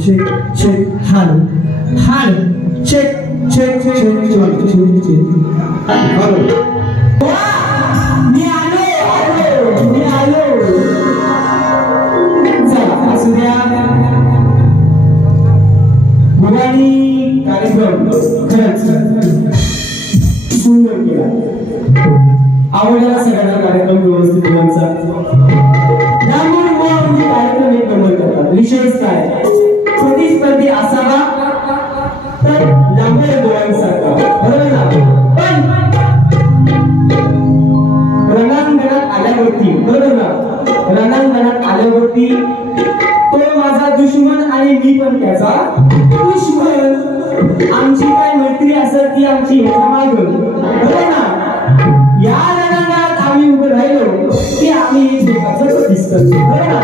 check, check, hand, check, check, check, check, check. Hello. मी आलो. चला असू द्या. भवानी कार्यक्रम खरंच सुंदर केला. आवडला सगळ्यांना कार्यक्रम व्यवस्थित होण्याचा. कार्यक्रम एक नंबर करतात. विशेष काय प्रतिस्पर्धी असावा तर लांबे गोवांसारखा, बरोबर ना? पण रणांगणात आल्यावरती, बरोबर ना, रणांगणात आल्यावरती तो माझा दुश्मन आणि मी पण त्याचा दुश्मन. आमची काय मैत्री असेल ती आमची माग, बरोबर ना? या रणांगणात आम्ही उभे राहिलो की आम्ही एकमेकांचं प्रतिस्पर्धी, बरोबर ना?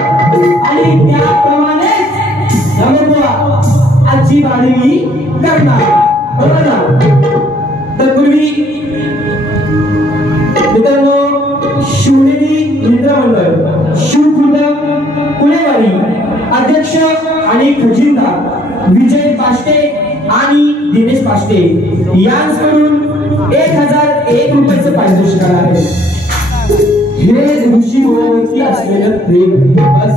आणि त्याप्रमाणेच आजची गाडी मी करणार, बरोबर ना? तत्पूर्वी मित्रांनो, शिवनेरी मित्रमंडळ शिवखुर्द पुणेवाडी अध्यक्ष आणि खजिनदार विजय पाष्टे आणि दिनेश पाष्टे यांच्याकडून 1001 रुपयाचं पारितोषिक आहे. हे ऋषी गोवावरती असलेलं प्रेम, बस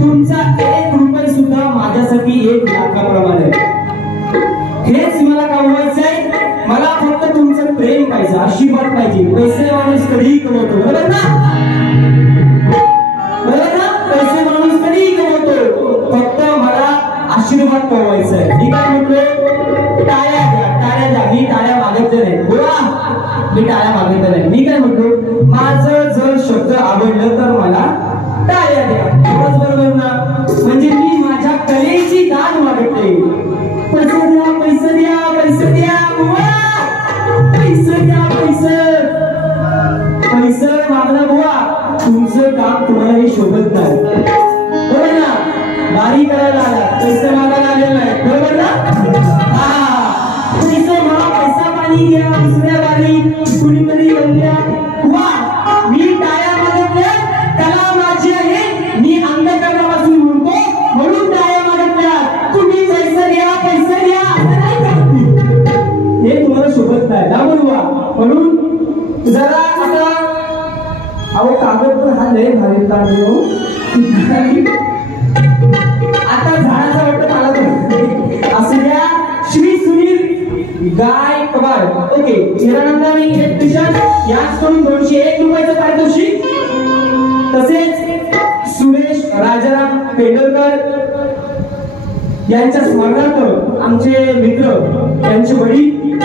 तुमचा 1 रुपया सुद्धा माझ्यासाठी 1 लाखाप्रमाणे. हेच मला कमवायचंय. मला फक्त तुमचं प्रेम पाहिजे, आशीर्वाद पाहिजे. पैसे माणूस कधीही कमवतो, बरोबर ना? बरोबर ना? पैसे माणूस कधीही कमवतो. फक्त मला आशीर्वाद कमवायचाय. मी काय म्हटलो? टाळ्या द्या, टाळ्या द्या. मी टाळ्या मागत नाही, बोला. मी टाळ्या मागत नाही. मी काय म्हटलो? माझं जर शब्द आवडलं तर मला टाळ्या द्या, बरोबर ना? म्हणजे मी माझ्या कलेची दाद मागते. पैसे द्या, पैसे द्या, पैसे द्या, बुवा. पैसे द्या, पैसे. पैसे मागणं बुवा, तुमचं काम तुम्हाला हे शोभत नाही, बरोबर ना? गाडी करायला आला, पैसे मागायला आलेला आहे, बरोबर ना? हा, पैसे मला पैसा पाणी घ्या, दुसऱ्या गाडी कुणीतरी बोलल्या वा, मी टाळ्या मागतल्या, कला माझी आहे, मी अंधकरणापासून म्हणतो म्हणून टाळ्या मागतल्या. तुम्ही पैसे द्या, पैसे द्या असं नाही करत. हे तुम्हाला शोभत नाही ना, बरोबर? म्हणून जरा आता अहो कागद पण हा लय भारी काढलो. आता झाडाचा वाटतं मला तर असं द्या. श्री सुनील गायकवाड, ओके, हिरानंदानी इलेक्ट्रिशियन याचकडून 201 रुपयाचं पारितोषिक. तसेच सुरेश राजाराम पेंडलकर यांच्या स्मरणार्थ आमचे मित्र, त्यांचे वडील,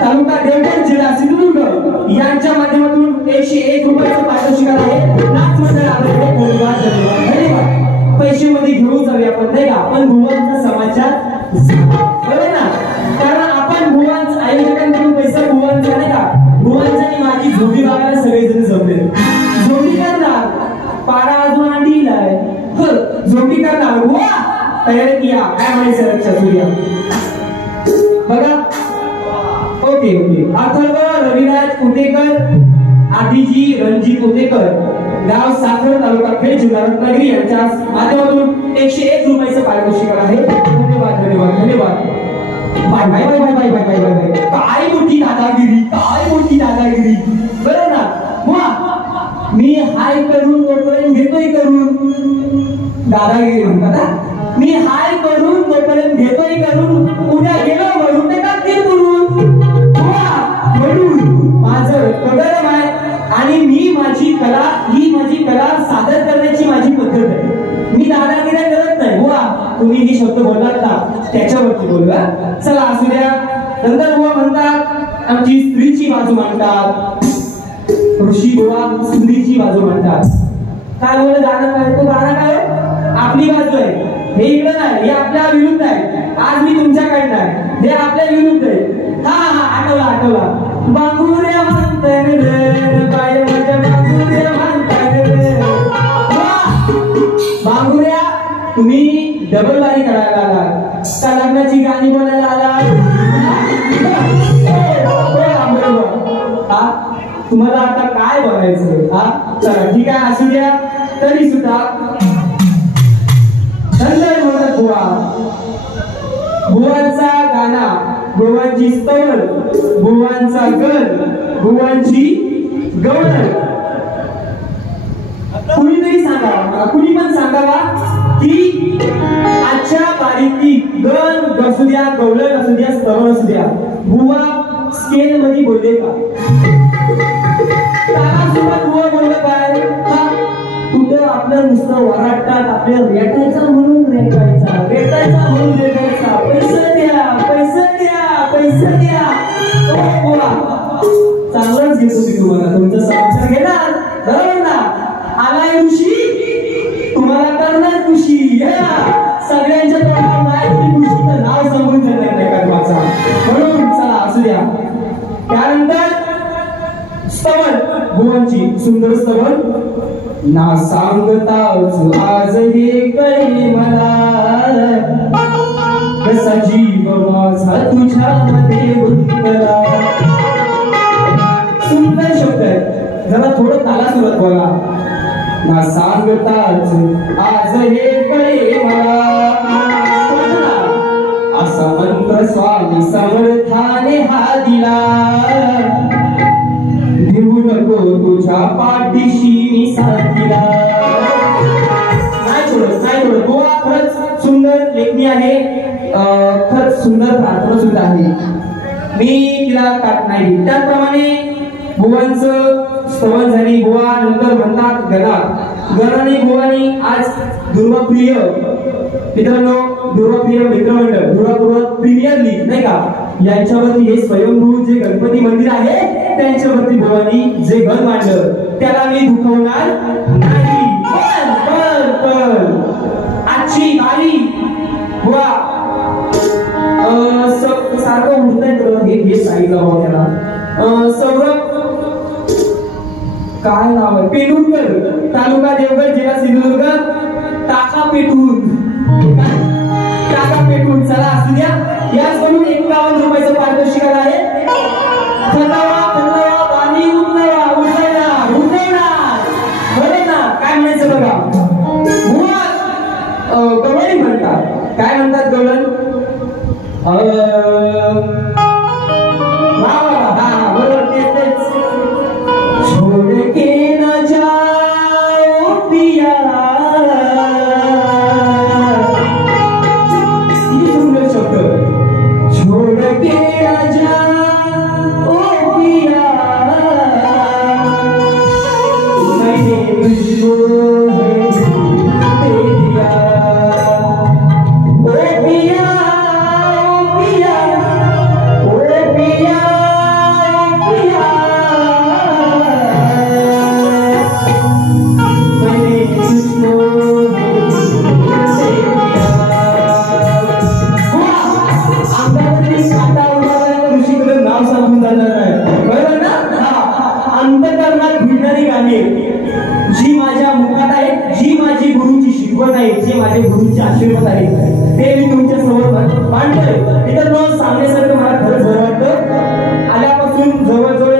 तालुका देवगड, जिल्हा सिंधुदुर्ग यांच्या माध्यमातून 101 रुपयाचं पारितोषिक आहे. नाच मंडळ आपल्याकडे धन्यवाद, धन्यवाद, धन्यवाद. पैसे मध्ये घेऊन जाऊया आपण, नाही का? आपण भुवनचा समाचार, बरोबर ना? कारण आपण भुवनच आयोजकांकडून पैसा भुवनचा, नाही का? भुवनचा आणि माझी झोपडी बघायला सगळेजण जमले. झोपडी करणार, पारा अजून अंडीलाय, झोपडी करणार, वा तयारी किया, काय म्हणायचं लक्षात सूर्या बघा. Okay okay. अथर्व रविराज उतेकर, आदिजी रणजित उतेकर, गाव साखर, तालुका खेड, जिल्हा रत्नागिरी यांच्या माध्यमातून 101 रुपयाचं पारितोषिक आहे. धन्यवाद, धन्यवाद, धन्यवाद. Bye bye bye bye bye bye bye bye. काय मोठी दादागिरी, काय मोठी दादागिरी, बरं ना? वा, मी हाय करून तोपर्यंत घेतोय करून, दादागिरी म्हणतात. मी हाय करून तोपर्यंत घेतोय करून, उद्या गेलो म्हणून ते टाकतील करून. म्हणून माझं कदरम आहे आणि मी माझी कला, ही माझी कला सादर करण्याची माझी पद्धत आहे. मी दादागिरी करत नाही. बुवा, तुम्ही ही शब्द बोललात ना, त्याच्यावरती बोलूया. चला असू द्या. नंतर बुवा म्हणतात आमची स्त्रीची बाजू मांडतात, ऋषी बुवा स्त्रीची बाजू मांडतात. काय बोललं? गाणं काय? तो गाणं काय? आपली बाजू आहे. हे इकडं नाही, हे आपल्या विरुद्ध आहे. आज मी तुमच्याकडे नाही, हे आपल्या विरुद्ध आहे. हा हा, आठवला आठवला. बांगुऱ्या म्हणताय रे बाय, माझ्या बांगुऱ्या म्हणताय रे. बांगुऱ्या तुम्ही डबल बारी करायला आला का? लग्नाची गाणी बोलायला आला? हा, तुम्हाला आता काय बोलायचं? हा, चला ठीक आहे, असू द्या. तरी सुद्धा धन्यवाद बुवा. भुवांची स्तवन, भुवांचा गण, भुवांची गवळण. कुणीतरी सांगावा, कुणी पण सांगावा की आजच्या बारीकी गण असू द्या, गवळण असू द्या, स्तवन असू द्या, बुवा स्केल मध्ये बोलले का? त्याला बुवा बोललं काय? कुठं आपलं नुसतं वराटात आपल्याला रेटायचा म्हणून रेटायचा, रेटायचा म्हणून रेटायचा, पैसे द्या, पैसे द्या, पैसे द्या. बुवा चांगलंच घेतो मी तुम्हाला, तुमचं संसार घेणार, बरोबर ना? आलाय ऋषी, तुम्हाला करणार खुशी. सगळ्यांच्या तोंडावर नाही खुशीचं नाव सांगून देणार नाही का माझा? म्हणून चला असू द्या. त्यानंतर स्तवन, भुवांची सुंदर स्तवन. ना सांगताच आज हे कळे मला, कसा जीव माझा तुझ्यामध्ये गुंतला. सुंदर शब्द आहे, जरा थोडं ताला सुरुवात बोला. ना सांगताच आज हे कळे मला, असा मंत्र स्वामी समर्थाने हा दिला. भिवू नको तुझ्या पाठीशी मी साथीला. नाही थोडं, नाही थोडं. गोवा खरंच सुंदर लेखणी आहे, खरंच सुंदर प्रार्थना सुद्धा आहे. मी तिला काट नाही. त्याप्रमाणे भुवांचं स्तवन झाली. बुवा नंतर म्हणतात गणा. गणाने बुवानी आज दुर्वाप्रिय मित्रांनो, दुर्वाप्रिय मित्रमंडळ, दुर्वापूर्व प्रीमियर लीग नाही का, यांच्यावरती हे स्वयंभू जे गणपती मंदिर आहे त्यांच्यावरती बुवानी जे गण मांडलं त्याला मी दुखवणार नाही. पण आजची बारी बुवा सारखं उठतंय हे सांगितलं बाबा त्याला. सौरभ काय नाव आहे, पेटूरकर, तालुका देवगड, जिल्हा सिंधुदुर्ग. टाका पेटूर, टाका पेटूर. चला असू द्या. याचकडून 51 रुपयाचं पारितोषिक आहे. थंडावा थंडावा पाणी उठणारा उठणार उठणार, बरं ना? काय म्हणायचं बघा. मुळात गवळणी म्हणतात. काय म्हणतात गवळण? बरोबर, तेच. छोड़ के न जाओ पिया, किती सुंदर शब्द. छोड़ के न जाओ पिया, मैंने तुझको दे दिया. ओ पिया, ओ पिया, ओ पिया, पिया. अंतकरणात भिडणारी गाणी जी माझ्या मुखात आहेत, जी माझी गुरुची शिकवण आहे, जे माझे गुरुचे आशीर्वाद आहेत, ते मी तुमच्या समोर मांडतोय. मित्रांनो, सांगण्यासारखं मला खरंच बरं वाटतं. आल्यापासून जवळजवळ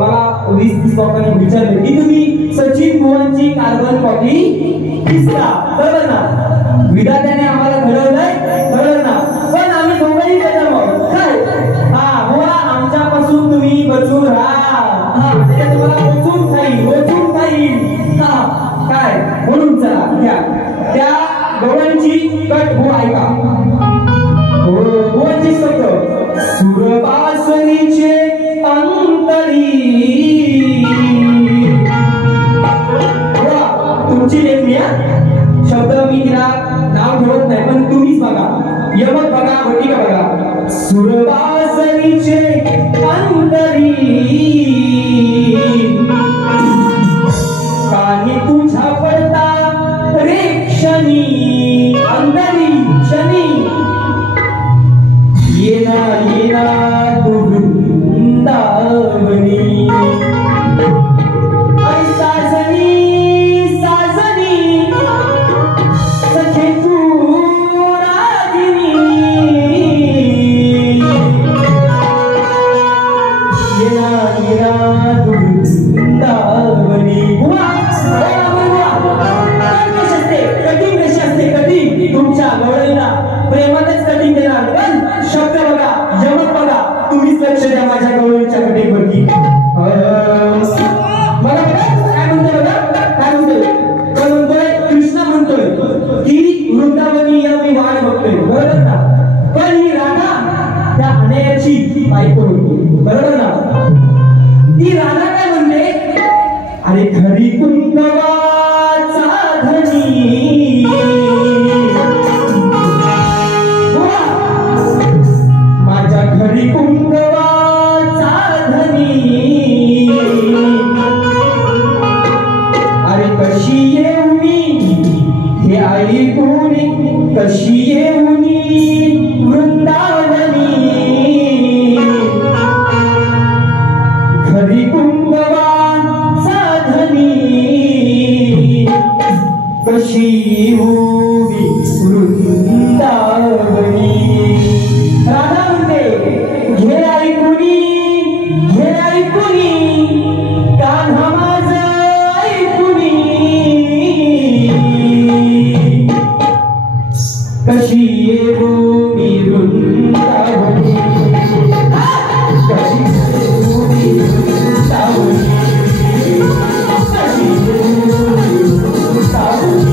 मला 20-30 लोकांनी विचारले की तुम्ही सचिन बुवांची कार्बन कॉपी दिसता, बरोबर ना? विधात्याने आम्हाला घडवलंय, बरोबर ना? पण आम्ही दोघंही त्याच्यामुळे काय बुवा आमच्यापासून तुम्ही बचून राहा, तुम्हाला बचून खाईल, बचून खाईल काय. म्हणून चला घ्या त्या गवळणची कट हो ऐका. बुवांची शब्द सुरबासरीचे अंतरी. तुमची लेखणी शब्द मी तिला नाव ठेवत नाही, पण तुम्हीच बघा. यमक बघा, भटिका बघा. सुरबासरीचे अंतरी, काही तुझ्या पडता रे क्षणी, अंतरी क्षणी. येना येना दुर्वृंदावनी, साजनी साजनी सखे तू रागिनी. येना येना दुर्वृंदावनी. येऊनी कशी येऊनी वृंदावनी घरी कुंभवान साधनी कशी येऊनी वृंदावनी राधा म्हणते घे ऐकुनी कान्हा माझा ऐकुनी कशी येऊनी वृंदावनी कशी येऊनी वृंदावनी कशी येऊनी वृंदावनी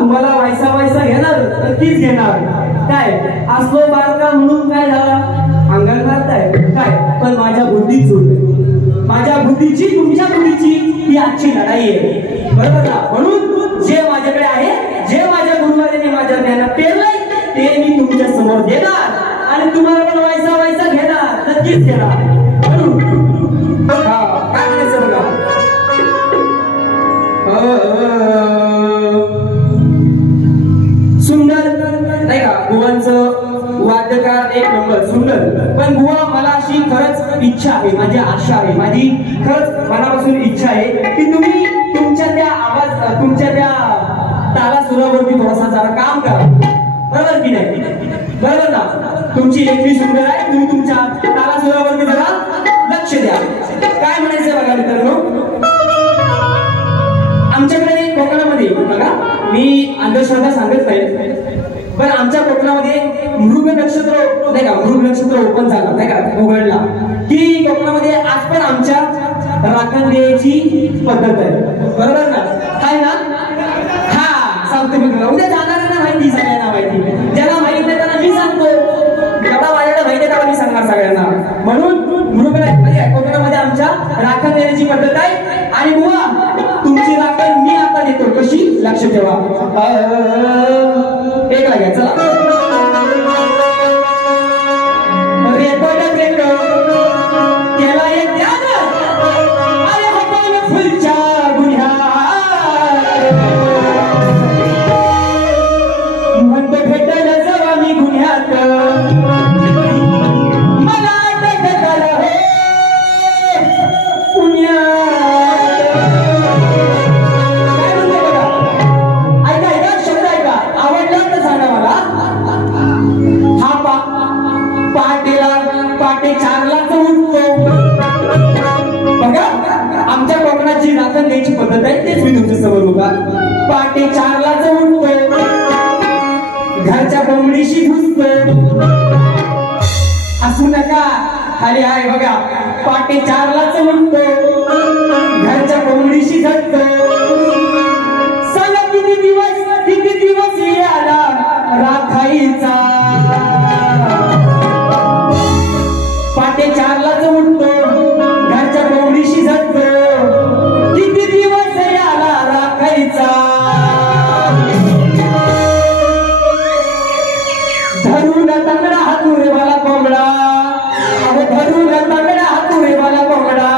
तुम्हाला वायसा घेणार नक्कीच घेणार काय असलो बारका म्हणून काय झाला अंगात मारताय काय पण माझ्या बुद्धीत जोडले माझ्या बुद्धीची तुमच्या बुद्धीची ही आजची लढाई आहे बरोबर ना म्हणून जे माझ्याकडे आहे जे माझ्या गुरुवारीने माझ्या ज्ञानात पेरलंय ते मी तुमच्या समोर देणार आणि तुम्हाला पण वायसा घेणार नक्कीच घेणार म्हणून काय म्हणायचं बघा सुंदर नाही का बुवांचं वाद्यकार एक नंबर सुंदर पण बुवा मला अशी खरंच इच्छा आहे माझी आशा आहे माझी खरंच मनापासून इच्छा आहे की तुम्ही तुमच्या त्या आवाज तुमच्या त्या ताला सुरावरती थोडासा जरा काम करा बरोबर की नाही बरोबर ना तुमची लेखणी सुंदर आहे तुम्ही तुमच्या ताला सुरावरती जरा लक्ष द्या काय म्हणायचं बघा मित्रांनो आमच्याकडे कोकणामध्ये बघा मी अंधश्रद्धा सांगत नाही पण आमच्या कोकणामध्ये मृग नक्षत्र नाही का मृग नक्षत्र ओपन झालं नाही का उघडला की कोकणामध्ये आज पण आमच्या राखण द्यायची पद्धत आहे बरोबर ना काय ना हा सांगतो मी तुला उद्या जाणाऱ्यांना माहिती सगळ्यांना माहिती ज्याला माहित नाही त्यांना मी सांगतो जेवढा माझ्याकडे माहिती आहे मी सांगणार सगळ्यांना म्हणून मृग कोकणामध्ये आमच्या राखण देण्याची पद्धत आहे आणि बुवा तुमची राखण मी आता देतो कशी लक्ष ठेवा एक लागे चला केला एक ध्यान अरे हटवून फुलच्या गुन्ह्यात म्हणतो भेटल जवा मी गुन्ह्यात मला अटक झालं हे राखण द्यायची पद्धत आहे तेच मी तुमच्या समोर बघा पहाटे 4ला उठतो घरच्या कोंबडीशी घुसतो असू नका खाली आहे बघा पहाटे 4ला उठतो घरच्या कोंबडीशी झटतो सांगा किती दिवस आला राखायचा पहाटे 4ला उठतो घरच्या कोंबडीशी झटतो किती दिवस याला राखायचा धरून तंगडा हातुरे वाला कोंबडा अहो धरून तंगडा हातुरे वाला कोंबडा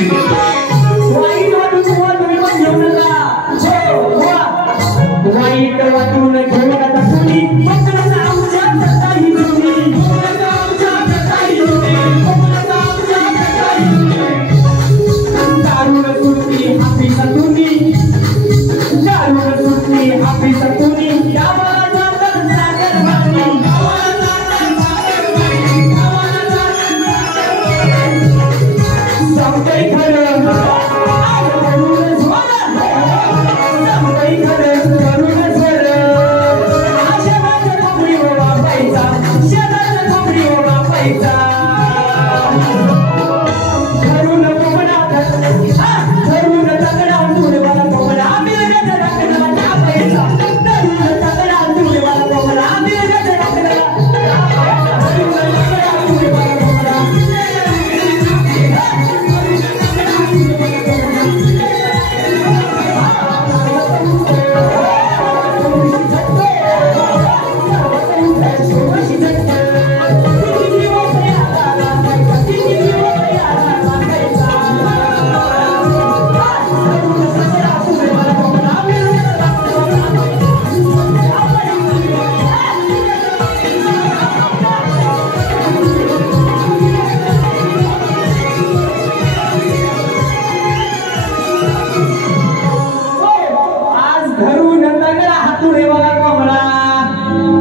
वाईट वाटून बुवा तुम्ही पण घेऊ नका. हो बुवा, वाईट वाटून घेऊ नका तुम्ही. कोकणाचा आमच्या प्रताही तुम्ही. कोकणाचा आमच्या प्रताही तुम्ही. कोकणाचा आमच्या प्रताही तुम्ही. दारुण सुटली हापीसा तुम्ही. दारुण सुटली हापीसा तुम्ही. गावाला जातात सागरवाणी. गावाला जातात सागरवाणी. गावाला जातात सागरवाणी. सांगतोय खरं करून झोला. सांगतोय खरं करून झोला. शेताच्या कोपरीवर वापायचा. शेताच्या कोपरीवर वापायचा. धरून कोकणात धरून तगडा तुडवाला कोकणा मिळण्याचा टाकला टाकायचा. धरून तगडा तुडवाला कोकणा मिळण्याचा टाकला टाकायचा. धरून तगडा तुडवाला कोकणा धरून तगडा हातुरे वाला कोंबडा.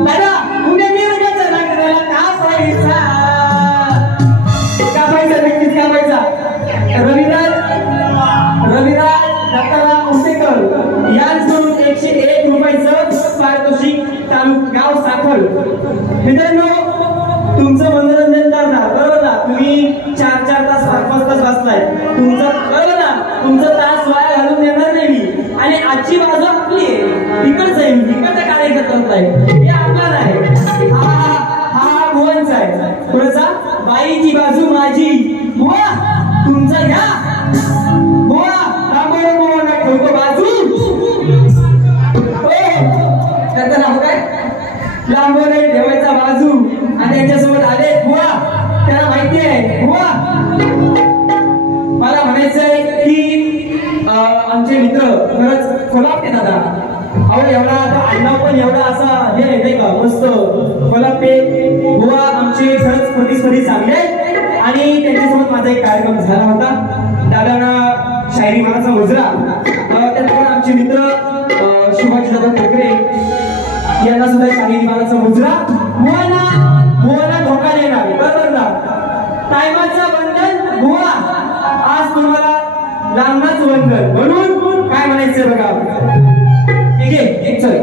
दादा उद्या मिरगाचा नागराला कापायचा. कापायचा नक्कीच कापायचा. रविराज दत्ताराम उसेकर यांच्याकडून 101 रुपयाचं पारितोषिक गाव साखर. मित्रांनो तुमचं मनोरंजन करणार बरोबर ना. तुम्ही 4-4 तास 5-5 तास बसलाय. तुमचं बरोबर ना. तुमचं तास वाया घालून देणार नाही मी. आणि आजची बाजू आपली आहे. इकडचं आहे. इकडचा कार्यक्रम आहे. हे आपला आहे. हा भुवनचा आहे. थोडासा बाईची बाजू माझी. बुवा तुमचा घ्या. बुवा तांबोळे बुवा नाही ठेवतो बाजू. त्याचं नाव काय लांबोळे ठेवायचा बाजू. आणि त्यांच्यासोबत आले बुवा. त्याला माहिती आहे बुवा. मला म्हणायचंय की आमचे मित्र खरंच कोल्हापूर दादा. अहो एवढा आता आडनाव पण एवढा असा हे नाही का मस्त कोल्हापूर बुवा आमचे खरंच प्रतिस्पर्धी चांगले आहेत. आणि त्यांच्यासोबत माझा एक कार्यक्रम झाला होता. दादांना शायरी मानाचा मुजरा. त्यात पण आमचे मित्र शिवाजी दादा ठाकरे यांना सुद्धा शायरी मानाचा मुजरा. बुवाला धोका देणार बरोबर ना. टायमाचं बंधन बुवा आज तुम्हाला लांबच वंदन. म्हणून काय म्हणायचं बघा. ठीक आहे चल.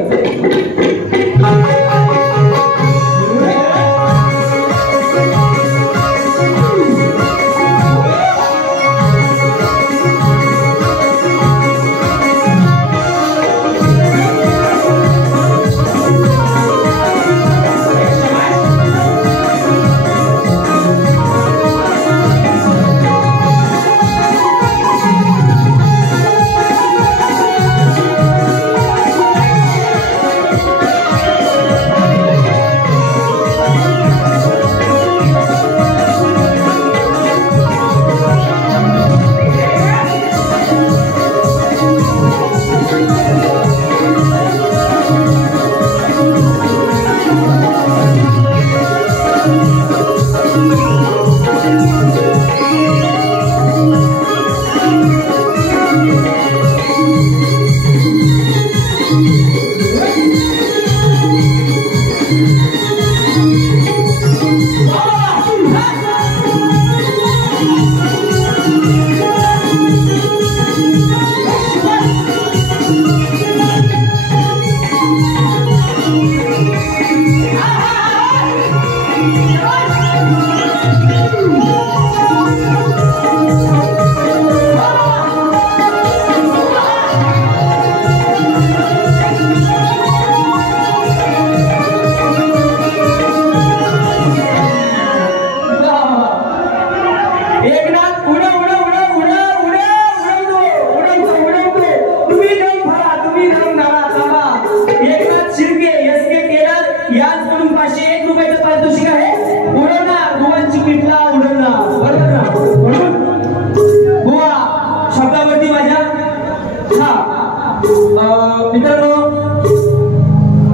मित्रांनो,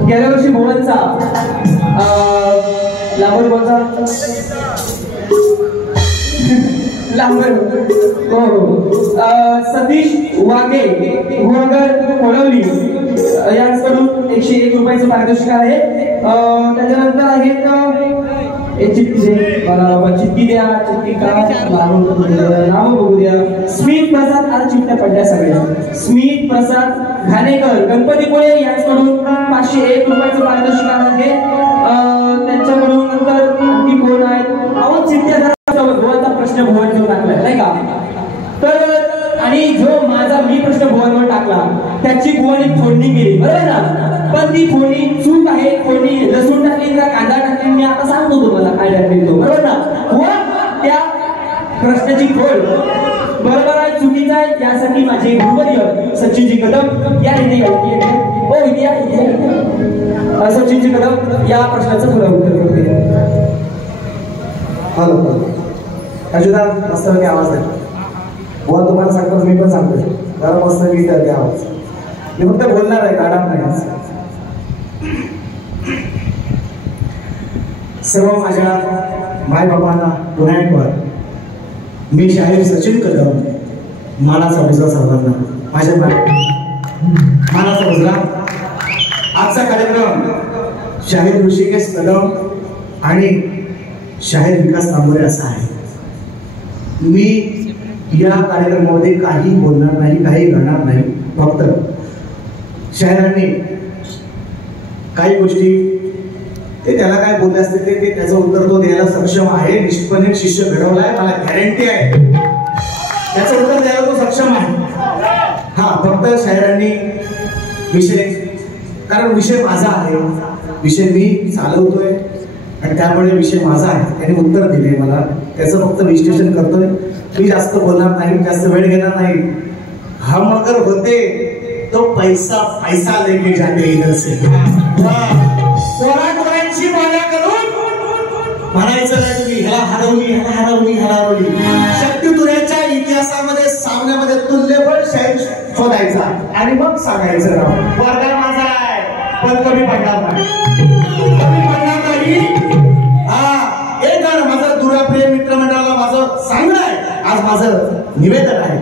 गेल्या वर्षी भुवनचा लांबड बोलचा लांबड सतीश वाघे गुहागर कोळवली यांच्याकडून 101 रुपयाचं पारितोषिक आहे. त्याच्यानंतर आहेत चिठ्ठी द्या, चिठ्ठी का नाव बघू द्या. स्मित प्रसाद, आज चिठ्ठ्या पडल्या सगळ्या. स्मित प्रसाद घाणेकर गणपतीपुळे यांच्याकडून 501 रुपयाचं पारितोषिक आहे. त्यांच्याकडून नंतर आणखी कोण आहेत? अहो चिठ्ठ्या भुवनचा प्रश्न भुवन घेऊन टाकलाय नाही का? तर आणि जो माझा मी प्रश्न भुवनवर टाकला त्याची भुवनी फोडणी केली, बरोबर ना? पण ती फोडणी चूक आहे. फोडणी लसूण टाकली का कांदा टाकली मी आता सांगतो तुम्हाला काय टाकली तो, बरोबर ना? व त्या प्रश्नाची फोड बरोबर आहे चुकीचा आहे त्यासाठी माझे गुरुवर्य सचिनजी कदम या सचिनजी कदम या प्रश्नाचं पुन्हा उत्तर करते. हॅलो अजुदा, मस्त आवाज आहे. बुवा तुम्हाला सांगतो, मी पण सांगतोय जरा मस्त मी त्या आवाज. मी फक्त बोलणार आहे, काढणार नाही. सर्व माझ्या माय बाबांना पुन्हा एक बार मी शाहीर सचिन कदम मानाचा मुजरा सर्वांना माझ्या मानाचा मुजरा. आजचा कार्यक्रम शाहीर ऋषिकेश कदम आणि शाहीर विकास तांबोरे असा आहे. मी या कार्यक्रमामध्ये काही बोलणार नाही, काही करणार नाही. फक्त शाहिरांनी काही गोष्टी ते त्याला काय बोलले असते ते त्याचं उत्तर तो द्यायला सक्षम आहे. निश्चितपणे शिष्य घडवलाय, मला गॅरंटी आहे त्याचं उत्तर द्यायला तो सक्षम आहे. हा फक्त शाहिरांनी विषय, कारण विषय माझा आहे, विषय मी चालवतोय आणि त्यामुळे विषय माझा आहे. त्याने उत्तर दिले मला, त्याचं फक्त विश्लेषण करतोय. मी जास्त बोलणार नाही, जास्त वेळ घेणार नाही. हम अगर होते तो पैसा पैसा लेके जाते इधर से. पोरांची माया करून म्हणायचं नाही तुम्ही ह्याला हरवली ह्याला हरवली ह्याला हरवली. शक्ती तुऱ्याच्या इतिहासामध्ये सामन्यामध्ये तुल्यबळ शाहीर शोधायचा आणि मग सांगायचं नाव वर्ग माझा आहे, पण कमी पडणार नाही, कमी पडणार नाही. हा एक गाणं माझं दुराप्रिय मित्रमंडळाला माझं सांगणं आहे, आज माझं निवेदन आहे.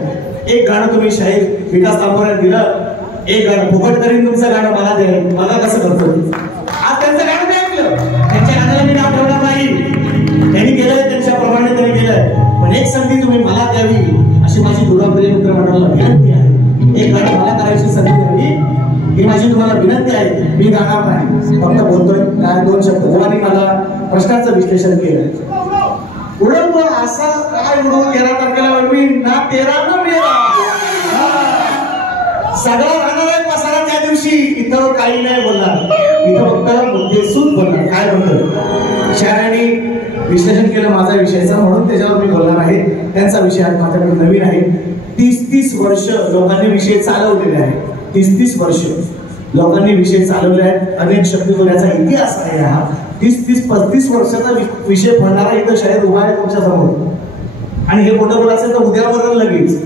एक गाणं तुम्ही शाहीर विकास तांबोऱ्याला दिलं, एक गाणं फुकट करीन तुमचं गाणं मला द्या. मला कसं करतो आज त्यांचं गाणं नाही ऐकलं, त्यांच्या गाण्याला मी नाव ठेवणार नाही. त्यांनी केलंय त्यांच्याप्रमाणे त्यांनी केलंय, पण एक संधी तुम्ही मला द्यावी अशी माझी दुराप्रिय मित्रमंडळाला विनंती आहे. एक गाणं मला करायची संधी द्यावी ही माझी तुम्हाला विनंती आहे. मी गाणार नाही, फक्त बोलतोय काय दोन शब्द. गोवानी मला प्रश्नाचं विश्लेषण केलंय. उडवतो असा काय उडवू 13 तारखेला वळवी ना 13 ना मेरा सगळा राहणार आहे पसारा त्या दिवशी. इथं काही नाही बोलणार, इथं फक्त मुद्देसूद बोलणार. काय बोलतोय शायरांनी विश्लेषण केलं माझा विषयाचा, म्हणून त्याच्यावर मी बोलणार आहे. त्यांचा विषय आज माझ्याकडे नवीन आहे. 30-30 वर्ष लोकांनी विषय चालवलेले आहे. 30-30 वर्ष लोकांनी विषय चालवले आहेत. अनेक शक्तीपुऱ्याचा इतिहास आहे हा. 30-35 वर्षाचा विषय फळणारा इथं शाहीर उभा आहे तुमच्या समोर. आणि हे मोठं बोल असेल तर उद्यावर लगेच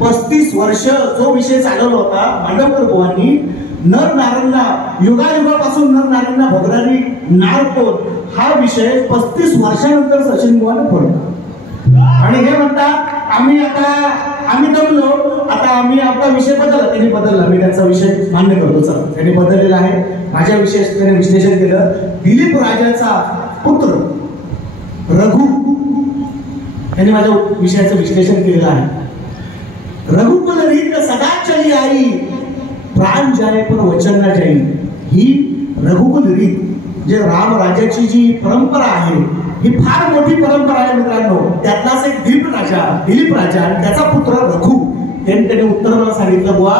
35 वर्ष जो विषय चालवला होता मांडवकर बुवांनी, नर नारांना युगायुगापासून नर नारांना भोगणारी नार कोण हा विषय 35 वर्षानंतर सचिन बुवाने फोडला. आणि हे म्हणतात आम्ही दमलो, आता आम्ही आपला विषय बदलला. त्यांनी बदलला, मी त्यांचा विषय मान्य करतो. चला त्यांनी बदललेला आहे. माझ्या विषयाचं त्याने विश्लेषण केलं. दिलीप राजाचा पुत्र रघु यांनी माझ्या विषयाचं विश्लेषण केलेलं आहे. रघुकुल रीत सदा चली आई, प्राण जाए पर वचन न जाई. ही रघुकुल रीत जे राम राजाची जी परंपरा आहे ही फार मोठी परंपरा आहे मित्रांनो. त्यातलाच एक दिलीप राजा आणि त्याचा पुत्र रघु. त्याने उत्तर मला सांगितलं बुवा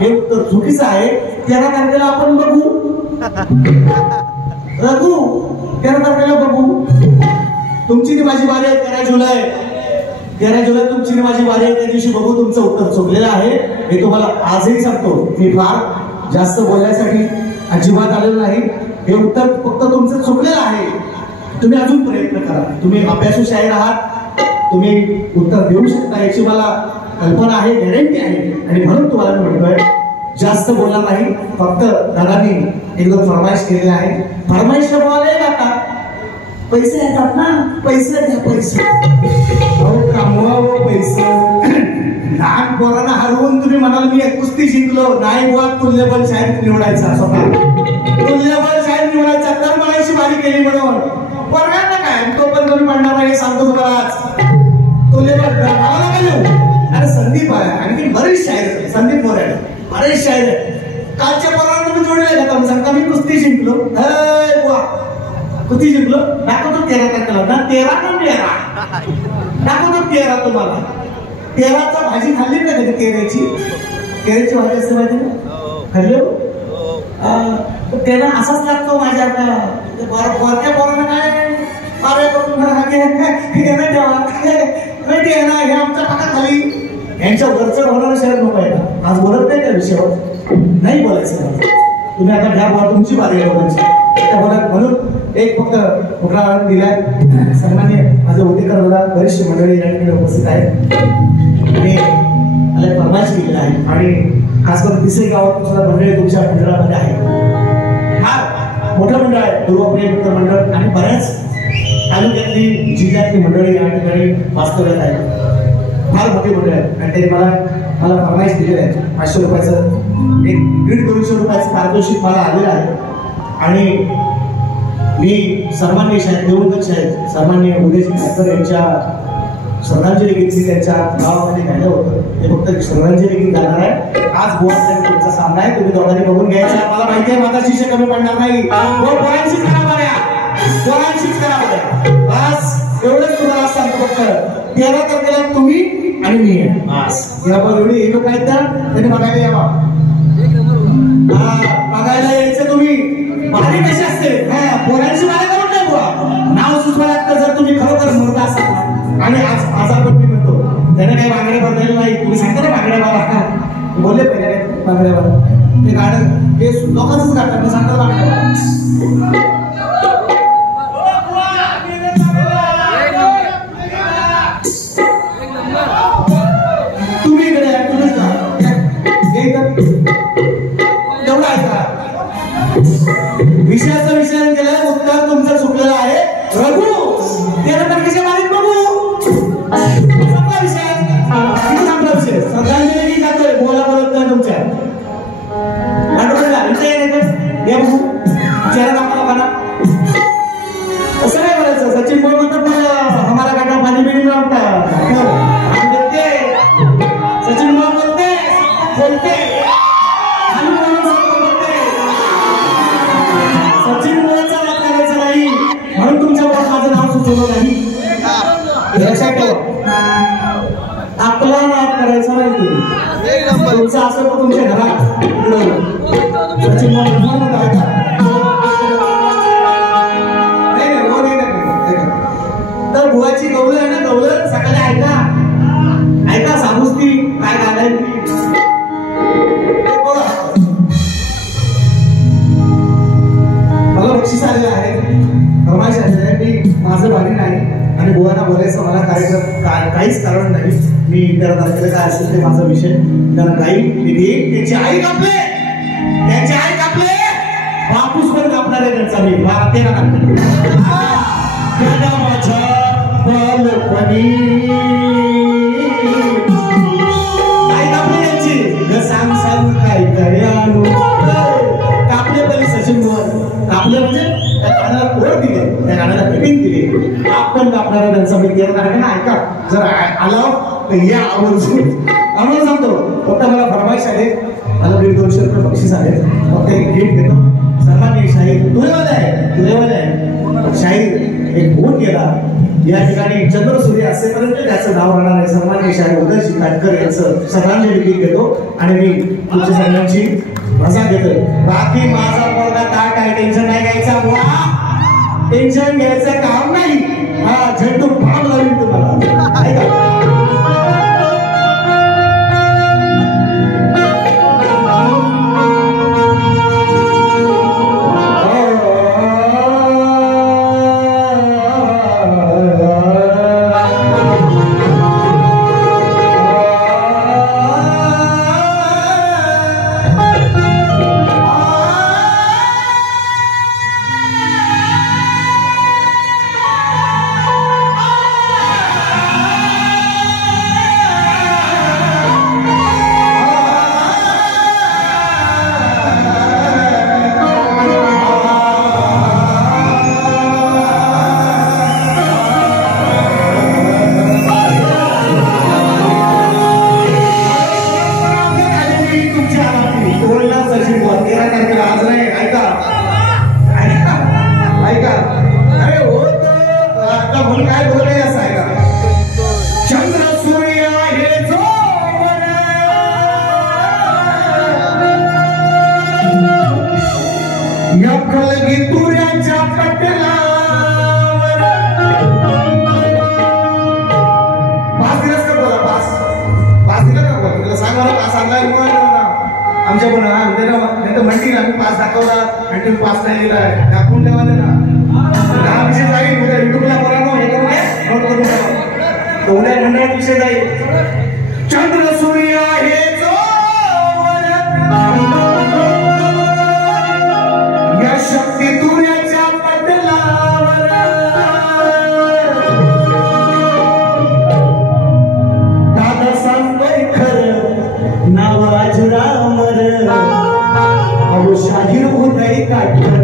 हे उत्तर चुकीचं आहे, 13 तारखेला आपण बघू. रघु 13 तारखेला बघू. तुमची ती माझी बारी आहे 13 जुलै तुमची माझी वारी आहे, त्या दिवशी बघू. तुमचं उत्तर चुकलेलं आहे हे तुम्हाला आजही सांगतो. मी फार जास्त बोलण्यासाठी अजिबात आलेलो नाही. हे उत्तर फक्त तुमचं चुकलेलं आहे. तुम्ही अजून प्रयत्न करा. तुम्ही अभ्यासू शाहीर आहात, तुम्ही उत्तर देऊ शकता याची मला कल्पना आहे, गॅरंटी आहे. आणि म्हणून तुम्हाला मी म्हणतोय जास्त बोलणार नाही. फक्त दादानी एकदम फरमाईश केलेली आहे. फरमाईश बोलायला जातात, पैसे येतात ना, पैसे द्या पैसे. कमवावं पैसे. लहान पोरांना हरवून तुम्ही म्हणाल मी कुस्ती जिंकलो नाही बुवा, तुल्यबळ शाहीर निवडायचा स्वतः, तुल्यबळ शाहीर निवडायचा तर म्हणायची बारी केली म्हणून. पोरगांना काय तो पण कमी पडणार नाही सांगतो तुम्हाला. तुल्यबळ अरे संदीप आहे, आणखी बरेच शाहीर, संदीप मोरे बरेच शाहीर आहे. कालच्या पोरांना तुम्ही जोडले का? तुम्ही सांगता मी कुस्ती जिंकलो. बुवा कुस्ती जिंकलो दाखवतो 13 तारखेला ना, 13 ना 13 दाखवतो 13 तुम्हाला. 13चा भाजी खाल्ली का त्याची? केळ्याची भाजी असते माहिती ना, खाल्ली हो. तेरा असाच लागतो माझ्या वरच्या पोरांना काय अरे हे आमच्या पाका खाली यांच्या वरचढ होणारं शहर नको आहे का? आज बोलत नाही त्या विषयावर, नाही बोलायचं. तुम्ही आता घ्या बोला, तुमची बारी आहे लोकांची त्या बोलत. म्हणून एक फक्त कुठला दिलाय सन्मान्य माझे होतेकर दादा, बरीचशी मंडळी या ठिकाणी उपस्थित आहेत आणि मला फरमाईश केलेला आहे. आणि खास करून तिसरे गावातून सुद्धा मंडळी तुमच्या मंडळामध्ये आहे. फार मोठं मंडळ आहे पूर्वप्रिय मित्र मंडळ आणि बऱ्याच तालुक्यातली जिल्ह्यातली मंडळी या ठिकाणी वास्तव्यात आहे. फार मोठी मंडळ आहे आणि त्यांनी मला फरमाईश दिलेलं आहे. 500 रुपयाचं 1-1.5 रुपयाचं पारितोषिक मला आलेलं आहे. आणि मी सन्मान्य शाहीर देवंगत शाहीर सन्मान्य उदयजी ठाकर यांच्या श्रद्धांजली गीत त्यांच्या गावामध्ये गायलं होतं. ते फक्त श्रद्धांजली गीत गाणार आहे. आज बोवासाठी तुमचा सामना आहे, तुम्ही दोघांनी बघून घ्यायचा. मला माहिती आहे माझा शिष्य कमी पडणार नाही. पोरांशीच करा बऱ्या, पोरांशीच करा बऱ्या. बस एवढंच तुम्हाला सांगतो. फक्त 13 तारखेला तुम्ही आणि मी आहे बस. एवढी हे लोक आहेत ना, त्यांनी बघायला यावा. बघायला यायचं तुम्ही. भारी कशी असते पोरांची मला करून नाही बुवा. नाव सुचवायला लागतं जर तुम्ही खरोखर मूर्ख असाल. आणि आज आपण मी म्हणतो त्याने काही बांगडे बदलले नाही. तुम्ही सांगता ना बांगड्या बाबा बोलले पहिले बांगड्या बाबा ते गाणं ते लोकांच गाणं सांगतात बांगड्या. तुम्ही इकडे तुम्हीच एवढं ऐका. विषयाचं विषय केलं, उत्तर तुमचं चुकलेलं आहे. रघु 13 तारखेच्या मालिक बघू संपला विषय. किती संपला विषय? श्रद्धांजली जातोय बोला बोलत नाही तुमच्या आठवड्याला इथे हे बघू चेहरा दाखवा लोकांना. असं नाही बोलायचं. सचिन बोल म्हणतात हमारा काटा पाणी बिणी नव्हता. सचिन बोल बोलते बोलते सचिन बोलायचा नाद करायचा नाही म्हणून तुमच्यावर माझं नाव सुचवलं नाही. लक्षात ठेवा, आपला नाद करायचा नाही तुम्ही. तुमचं असं तर तुमच्या घरात सचिन तर बुवाची गवलं आहे ना, गवलं सकाळी ऐका साबुस्ती काय गाणं मला बक्षीस आलेलं आहे. फरमाईश आलेलं आहे. मी माझं भारी नाही आणि बुवांना बोलायचं मला काहीच कारण नाही. मी 13 तारखेला काय असेल ते माझा विषय त्यांना गाई मी त्याची आई कापले, त्यांची आई कापले, बापूस पण कापणार आहे त्यांचा मी 13 तारखेला. काय कापले त्यांची सांग सांग काय करू कापले पहिले सचिन बुवा कापले म्हणजे त्या गाण्याला ओढ दिले, त्या गाण्याला फिटिंग दिली. आपण कापणारा त्यांचा मी 13 तारखेला ऐका जर आला तर या आवर्जून आम्हाला सांगतो. फक्त मला फरमाईश आहे, मला 150-200 रुपये बक्षीस आले. फक्त एक गिफ्ट घेतो. सन्माननीय शाहीर तुझेवाले आहे शाहीर एक होऊन गेला या ठिकाणी चंद्र सूर्य असेपर्यंत त्याचं नाव राहणार आहे. सन्माननीय शाहीर उदयजी ठाकर यांचं श्रद्धांजली गीत घेतो आणि मी तुमच्या सगळ्यांची मजा घेतोय. बाकी माझा पोरगा ताट आहे, टेन्शन नाही घ्यायचा बुवा, टेन्शन घ्यायचं काम नाही. हा झेंडू फाम लावून तुम्हाला ऐका. कलगी तुऱ्याच्या पटलावर पास दिलास का बोला पास दिला का बोला तुला सांगा ना पास आणलाय मग आमच्या पण नाही तर म्हणतील आम्ही पास दाखवला आणि तुम्ही पास नाही दिलाय दाखवून ठेवा ना 10 विषय जाईल उद्या युट्यूबला बघा हे करून नोट करून ठेवा उद्या मंडळात विषय जाईल चंद्र सूर्य आहे या शक्ती तुऱ्याच्या पटलावर दादा सांगतोय खरं नाव अजरामर अहो शाहीर उदय काठकर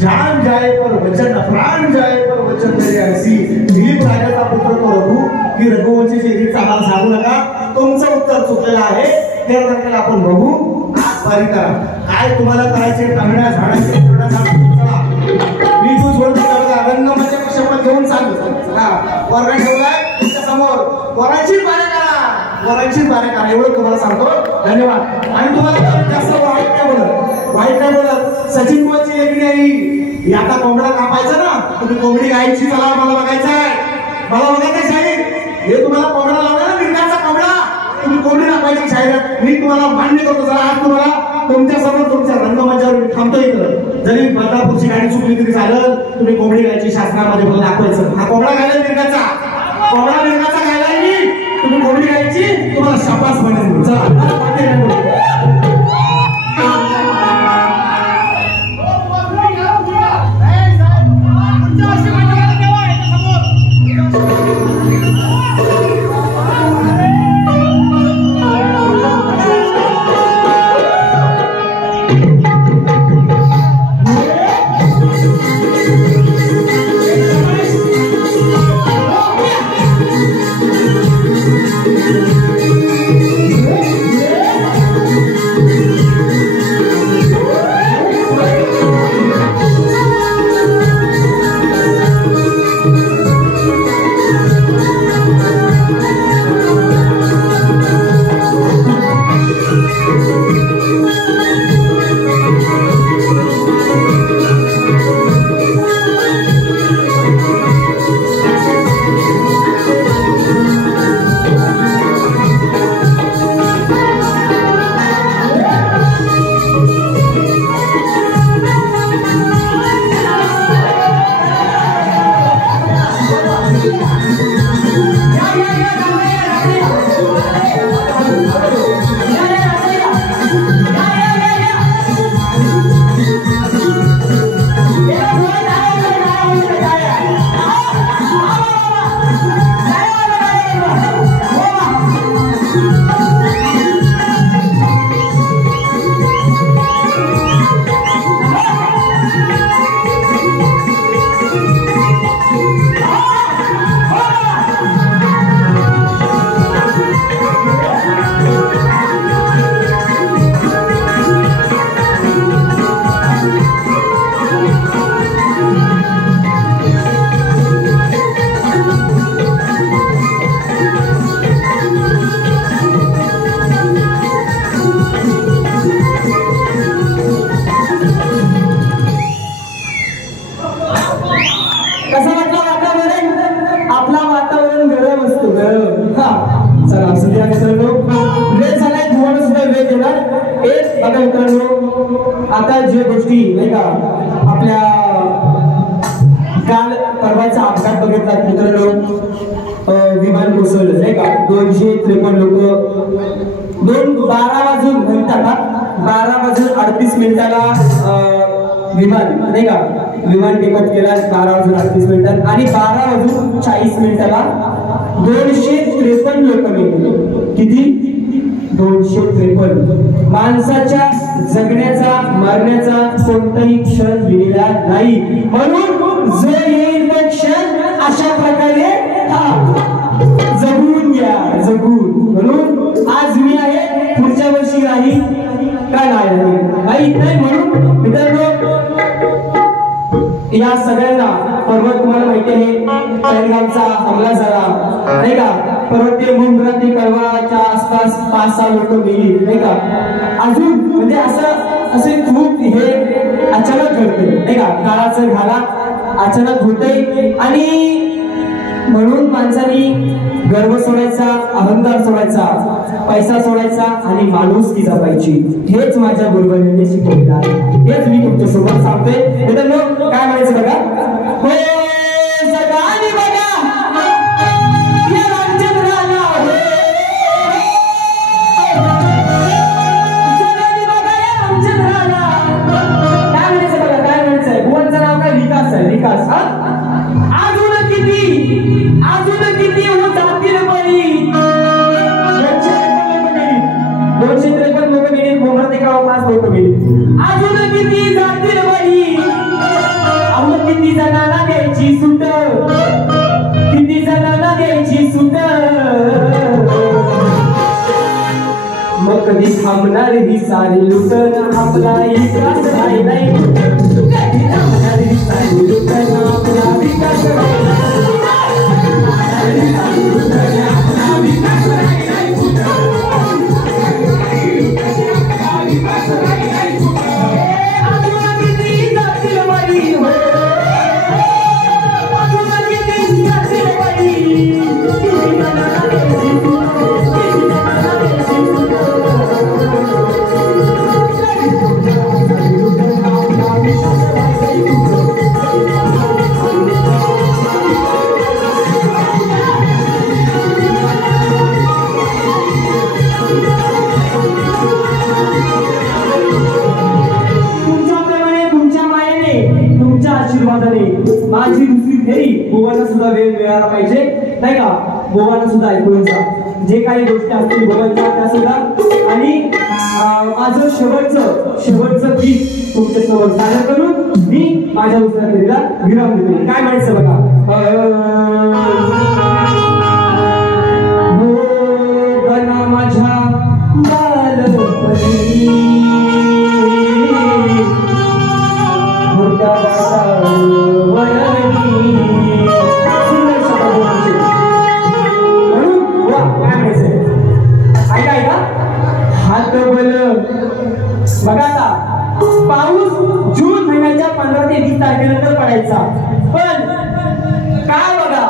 जान जाए पर वचन प्राण जाए पर वचन मेरे ऐसी दिलीप राजाचा पुत्र तो रघु की रघुवंशी शैलीचा आम्हाला सांगू नका तुमचं उत्तर चुकलेलं आहे त्या तारखेला आपण बघू आज बारी करा काय तुम्हाला करायचे टांगड्या झाडांचे मी तू सोडतो रंगमंच शपथ घेऊन सांग वर्ग ठेवलाय तुमच्या समोर वरांची बारे करा एवढं तुम्हाला सांगतो धन्यवाद आणि तुम्हाला जास्त वाईट काय बोलत सचिन कोलची लेखणी आई आता कोंबडा कापायचा ना तुम्ही कोंबडी गायची चला मला बघायचंय शाहीर हे तुम्हाला कोंबडा लावला ना मिरगाचा कोंबडा तुम्ही कोंबडी कापायची शाहीर मी तुम्हाला मान्य करतो जरा आज तुम्हाला तुमच्या समोर तुमच्या रंगमंचावर मी थांबतो इथं जरी बदलापूरची गाडी चुकली तरी चालेल तुम्ही कोंबडी गायची शासनामध्ये मला दाखवायचं हा कोंबडा गायला मिरगाचा गायलाय मी तुम्ही कोंबडी गायची तुम्हाला शाबास म्हणेल चला बघा मित्रांनो, आता जे गोष्टी नाही का आपल्या काल परवाचा अपघात बघितला मित्रांनो, विमान कोसळलं नाही का. 253 लोक 12 वाजून म्हणतात 12:38 विमान नाही का विमान टेकअप केला 12:38 आणि 12:40 253 लोक मेले. किती? 253. माणसाच्या जगण्याचा मरण्याचा कोणताही क्षण दिलेला नाही. म्हणून जो येईल तो क्षण अशा प्रकारे जगून घ्या जगून. म्हणून आज मी आहे पुढच्या वर्षी नाही का नाही म्हणून मित्रांनो या सगळ्यांना परवा तुम्हाला माहिती आहे पहलगामचा हमला झाला नाही का. परवा ते मुंब्रा ते कळवाच्या आसपास 5-6 लोक मेली नाही का. अजून म्हणजे असे खूप हे अचानक घडते नाही का. काळाचं घाला अचानक होतंय आणि म्हणून माणसाने गर्व सोडायचा अहंकार सोडायचा पैसा सोडायचा आणि माणुसकी जपायची. हेच माझ्या गुरुबाईंनी शिकवलेलं आहे. हेच मी तुमच्यासोबत सांगतोय. मित्रांनो काय म्हणायचं बघा. हो सगळ्यांनी बघा या रामचंद्राला सगळ्यांनी बघा या रामचंद्राला. काय म्हणायचं बघा काय म्हणायचंय. बुवांचं नाव काय विकास आहे विकास. अजून किती हो जातील बळी. 253 लोक गेली बोमरा ते गाव 5 लोक गेली. अजून किती जातील बळी. अहो किती जणांना द्यायची सुट किती जणांना द्यायची सुट. मग कधी थांबणार ही सारी लुटण आपला विकास राहिलाय. कधी थांबणार ही सारी लुटण आपला विकास राहिलाय. माझी दुसरी फेरी बुवांना सुद्धा वेळ मिळाला पाहिजे नाही का. बुवांना सुद्धा ऐकून जा जे काही गोष्टी असतील बुवांच्या त्या सुद्धा. आणि माझं शेवटचं गीत तुमच्यासमोर सादर करून मी माझ्या दुसऱ्या फेरीला विराम देतो. काय म्हणायचं बघा. हो गणा माझ्या बालपणी मोठ्या बघा आता पाऊस जून महिन्याच्या 15 ते 20 तारखेनंतर पडायचा. पण काय बघा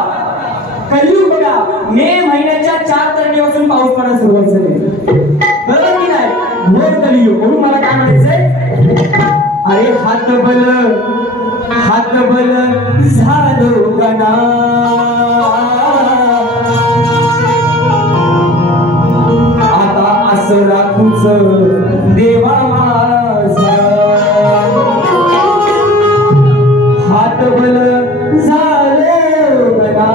कलियुग बघा मे महिन्याच्या 4 तारखेपासून पाऊस पडायला सुरुवात झाली. बरोबर की नाही. घोर कलियुग. म्हणून मला काय म्हणायचंय. अरे हात बल झालो गणा. आता असं राखूच देवा माझा. हात बल झालो गणा.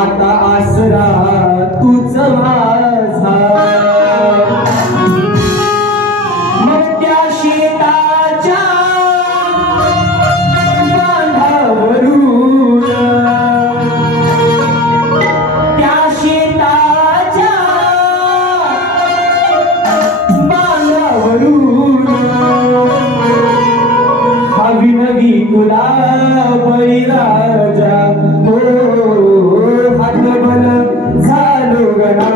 आता आसरा तुझ माझा. मग त्या शेताच्या बांधावरून त्या शेताच्या बांधावरून हवी नवी तुला बळीराजा. हो हात बल झालो गणा.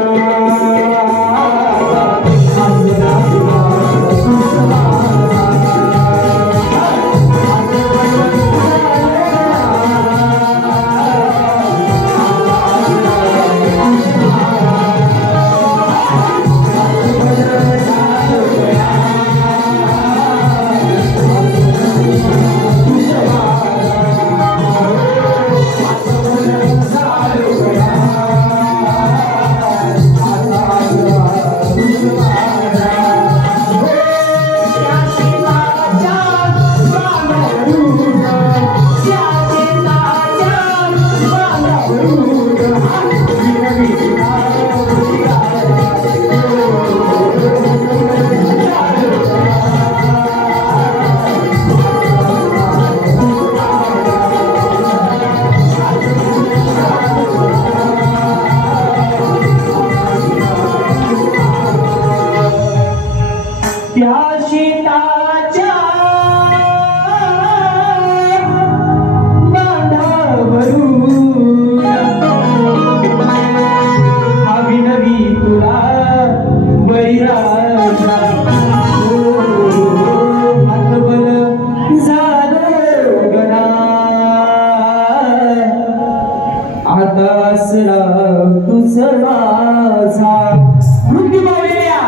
त्या शेताच्या बांधावरून हवी नवी तुला बैराजा हातबल झालं गणा आता असला तुझा माझा मृत्यू पावलेल्या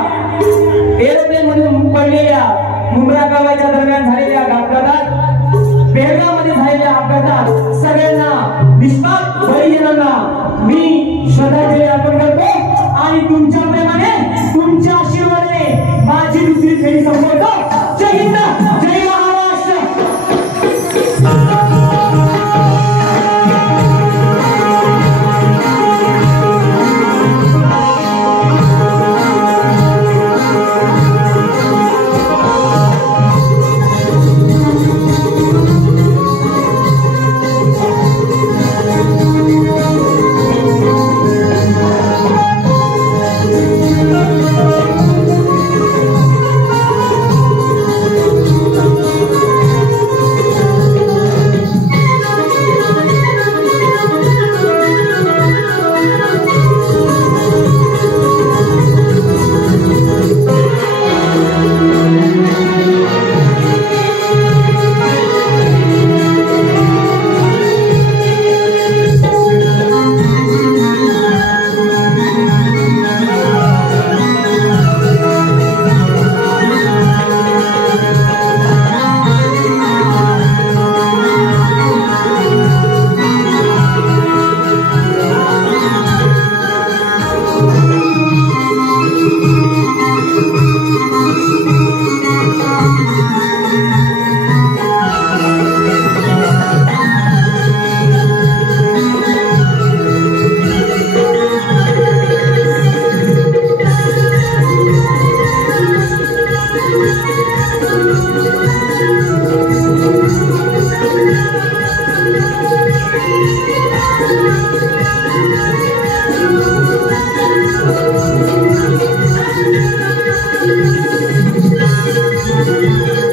एरोप्लेन मधून पडलेल्या मुंब्रा गावाच्या दरम्यान झालेल्या अपघातात बेळगावमध्ये झालेल्या अपघातात सगळ्यांना निष्पाप परिजनांना मी श्रद्धांजली अर्पण करतो आणि तुमच्या प्रेमाने तुमच्या आशीर्वादाने माझी दुसरी फेरी संपवतो. जय हिंद, जय महाराष्ट्र. Thank you.